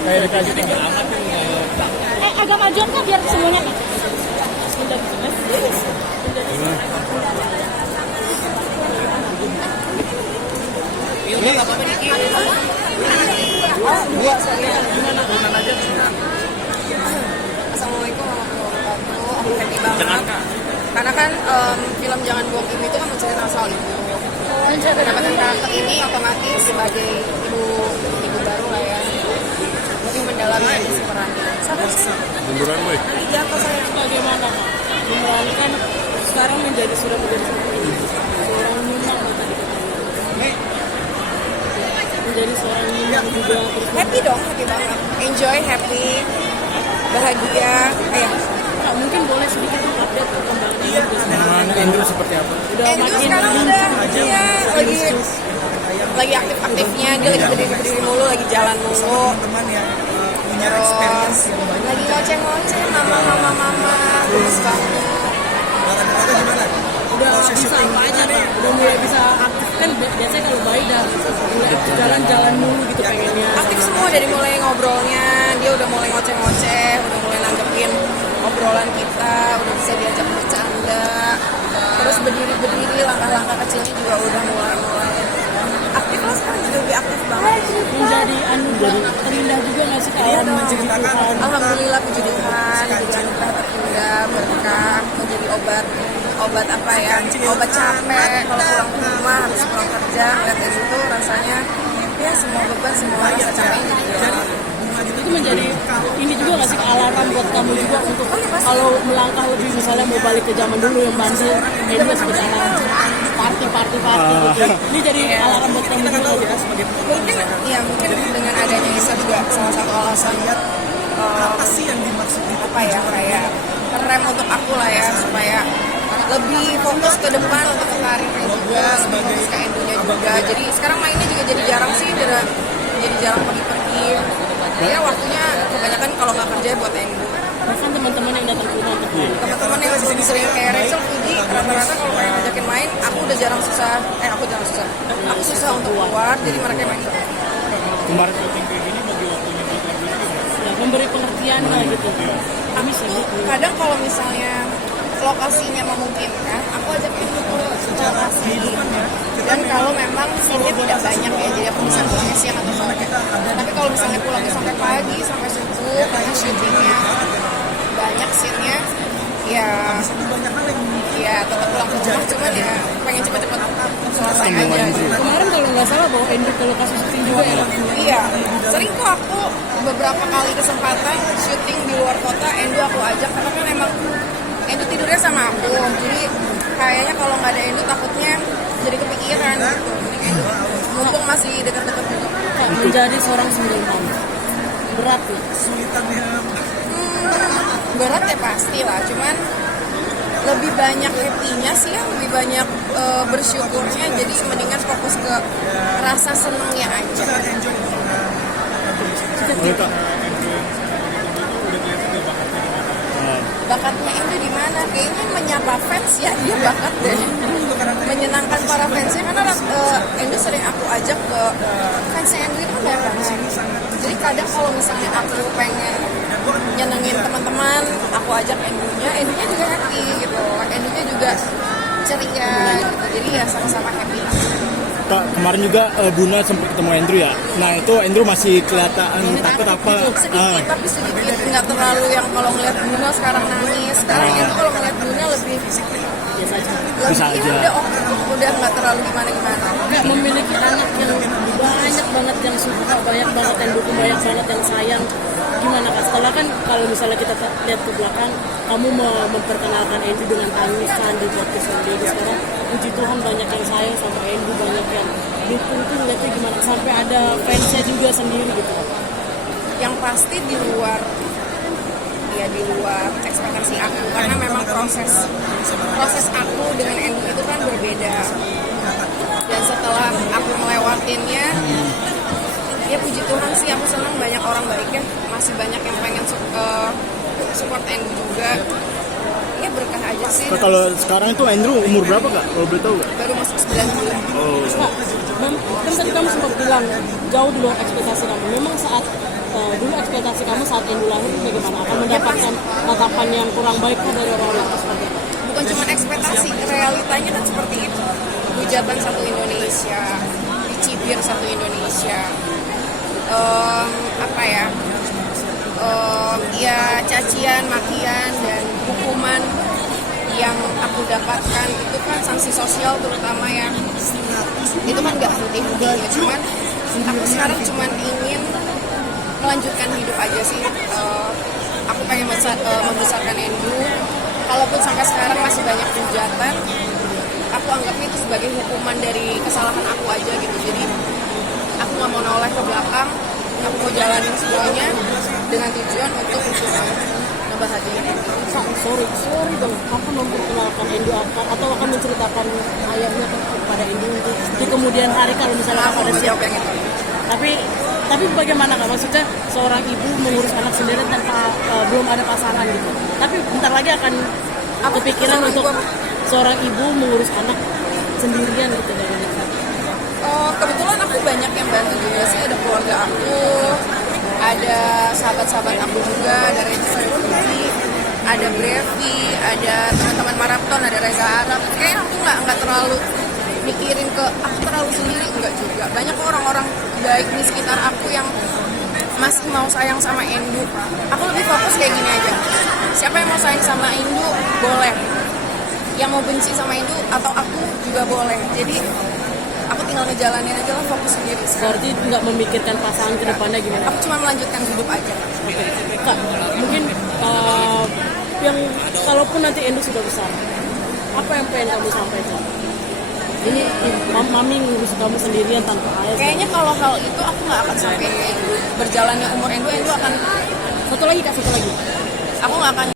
Kayak dikasih tinggi. Agak majuan kan biar semuanya kan. Ini apa apa dikit? Dua saya gimana turunan aja. Assalamualaikum warahmatullahi wabarakatuh. Aku happy banget. Karena kan film Jangan Buang Ibu itu kan menceritakan soal ibu. Mendapatkan karakter ini otomatis sebagai ibu baru lah ya. Lebih mendalami aja si perannya. Munduran boy. Jatuh saya. Bagaimana Kak? Memerankan kan sekarang sudah menjadi seorang minang menjadi seorang minang juga. Happy dong, happy banget. Enjoy, happy, bahagia. Kak, mungkin boleh sedikit update perkembangan Endro seperti apa? udah Endro makin sekarang udah lagi aktif-aktifnya, dia lagi berdiri mulu, lagi jalan mulu. Terus lagi ngoceh-ngoceh, mama, terus banget. udah bisa apa aja nih, udah mulai bisa aktif kan biasanya kalau bayi udah mulai aktif jalan-jalan mulu gitu pengennya. Aktif semua dari mulai ngobrolnya, dia udah mulai ngoceh-ngoceh, udah mulai nanggepin obrolan kita, udah bisa diajak bercanda. Terus berdiri, langkah-langkah kecilnya juga udah mulai aktif lah, sekarang juga lebih aktif banget. Menjadi anugerah terindah juga nggak sih kalau menceritakan. Alhamdulillah puji Tuhan, jadi anugerah terindah, berkah, menjadi obat apa ya, obat capek kalau pulang ke rumah habis pulang kerja ngeliat itu rasanya ya semua beban, semua rasa capeknya jadi hilang. Itu menjadi ini juga nggak sih alarm buat kamu juga untuk kalau melangkah lebih, misalnya mau balik ke zaman dulu yang bandel ini seperti alarm party gitu. Ini jadi alarm buat kamu juga gitu. Mungkin dengan adanya Isa juga salah satu alasan apa sih yang dimaksud apa ya, kayak rem untuk aku lah ya, supaya lebih fokus ke depan untuk ke karirnya juga, lebih fokus ke endunya juga. Jadi sekarang mainnya juga jadi jarang sih, jadi jarang pergi-pergi. Ya waktunya kebanyakan kalau nggak kerja buat endu. Bahkan teman-teman yang datang ke rumah untuk main. Teman-teman yang lebih sering kayak Rachel, Fuji, rata-rata kalau mereka ngajakin main, aku susah untuk keluar, jadi mereka main terus. Kemarin syuting kayak gini bagi waktunya buat lagu Ya, memberi pengertian lah gitu. Kami sih Kadang kalau misalnya lokasinya memungkinkan, aku ajak Endu ke lokasi. Dan kalau memang scene-nya tidak banyak ya, jadi aku bisa pulangnya siang atau sore. Tapi kalau misalnya pulangnya sampai pagi, sampai subuh, karena syutingnya banyak scene-nya, ya tetap pulang ke rumah, cuman ya pengen cepet-cepet selesai aja gitu. kemarin kalau nggak salah bawa Endu ke lokasi syuting juga ya. Iya, sering kok aku beberapa kali kesempatan syuting di luar kota, Endu aku ajak, karena kan emang Endu tidurnya sama aku, jadi kayaknya kalau nggak ada Endu takutnya jadi kepikiran gitu. Mending Endu, mumpung masih deket-deket juga. Menjadi seorang single mom berat ya. Berat ya pasti lah, cuman lebih banyak happy-nya sih ya, lebih banyak bersyukurnya, jadi mendingan fokus ke rasa senengnya aja. Bakatnya Endu di mana? Kayaknya menyapa fans ya, dia bakat deh. Menyenangkan para fansnya, karena Endu sering aku ajak ke fansnya Endu itu kan banyak banget. Jadi kadang kalau misalnya aku pengen nyenengin teman-teman, aku ajak Endunya juga happy gitu. Endunya juga ceria gitu. Jadi ya sama-sama happy lah. Kak, kemarin juga Buna sempat ketemu Endro ya. Nah itu Endro masih kelihatan takut apa? Sedikit, tapi sedikit, nggak terlalu yang kalau ngeliat Buna sekarang nangis. Sekarang itu kalau ngeliat Buna lebih Biasa aja. Bisa aja. Udah nggak terlalu gimana-gimana. Nggak memiliki anak yang banyak banget yang suka, banyak banget yang dukung, banyak banget yang sayang. Gimana Kak? Setelah kan kalau misalnya kita lihat ke belakang, kamu memperkenalkan Endu dengan tangisan di podcast Endu. Sekarang puji Tuhan banyak yang sayang sama Endu, banyak yang dukung. Tuh ngeliatnya gimana? Sampai ada fansnya juga sendiri gitu. Yang pasti di luar ekspektasi aku, karena memang proses aku dengan Endu itu kan berbeda. Dan setelah aku melewatinnya, ya puji Tuhan sih aku senang banyak orang baik ya, masih banyak yang pengen support Endu juga. Ya berkah aja sih. Kalau sekarang itu Endro umur berapa Kak? Kalau boleh tahu Kak? Baru masuk 9 bulan. Oh. Kak, kan tadi kamu sempat bilang jauh di luar ekspektasi kamu. Memang saat dulu ekspektasi kamu saat Endu lahir bagaimana? Akan mendapatkan tatapan yang kurang baik kah dari orang-orang tersebut? Bukan cuma ekspektasi, realitanya kan seperti itu. Hujatan satu Indonesia, dicibir satu Indonesia, ya cacian, makian, dan hukuman yang aku dapatkan itu kan sanksi sosial terutama ya, itu kan nggak henti-henti ya. Cuman aku sekarang cuman ingin melanjutkan hidup aja sih. Aku pengen membesarkan Endu, kalaupun sampai sekarang masih banyak hujatan, aku anggapnya itu sebagai hukuman dari kesalahan aku aja gitu. Jadi aku nggak mau noleh ke belakang, aku mau jalanin semuanya dengan tujuan untuk ngebahagiain Endu. Sorry dong, aku memperkenalkan Endu atau akan menceritakan ayahnya kepada Endu di kemudian hari kalau misalnya Aku ada mau siap. jawab yang itu. Tapi bagaimana kak? Maksudnya seorang ibu mengurus anak sendiri tanpa belum ada pasangan gitu. Tapi bentar lagi akan kepikiran untuk seorang ibu mengurus anak sendirian gitu dari desa. Kebetulan aku banyak yang bantu juga sih, ada keluarga aku, ada sahabat-sahabat aku juga, ada Reza Rudy, ada Brevi, ada teman-teman Marathon, ada Reza Arab. Kayaknya aku nggak terlalu mikirin ke aku terlalu sendiri, enggak juga. Banyak orang-orang baik di sekitar aku yang masih mau sayang sama Endu. Aku lebih fokus kayak gini aja. Siapa yang mau sayang sama Endu boleh. Yang mau benci sama Endu atau aku juga boleh. Jadi aku tinggal ngejalanin aja lah, fokus sendiri. Berarti nggak memikirkan pasangan ke depannya gimana? Aku cuma melanjutkan hidup aja. Oke. Kak, mungkin yang kalaupun nanti Endu sudah besar, apa yang pengen kamu sampaikan? Ini mami ngurus kamu sendirian tanpa ayah. Kayaknya kalau hal itu aku nggak akan sampai berjalannya umur Endu akan Satu lagi. aku nggak akan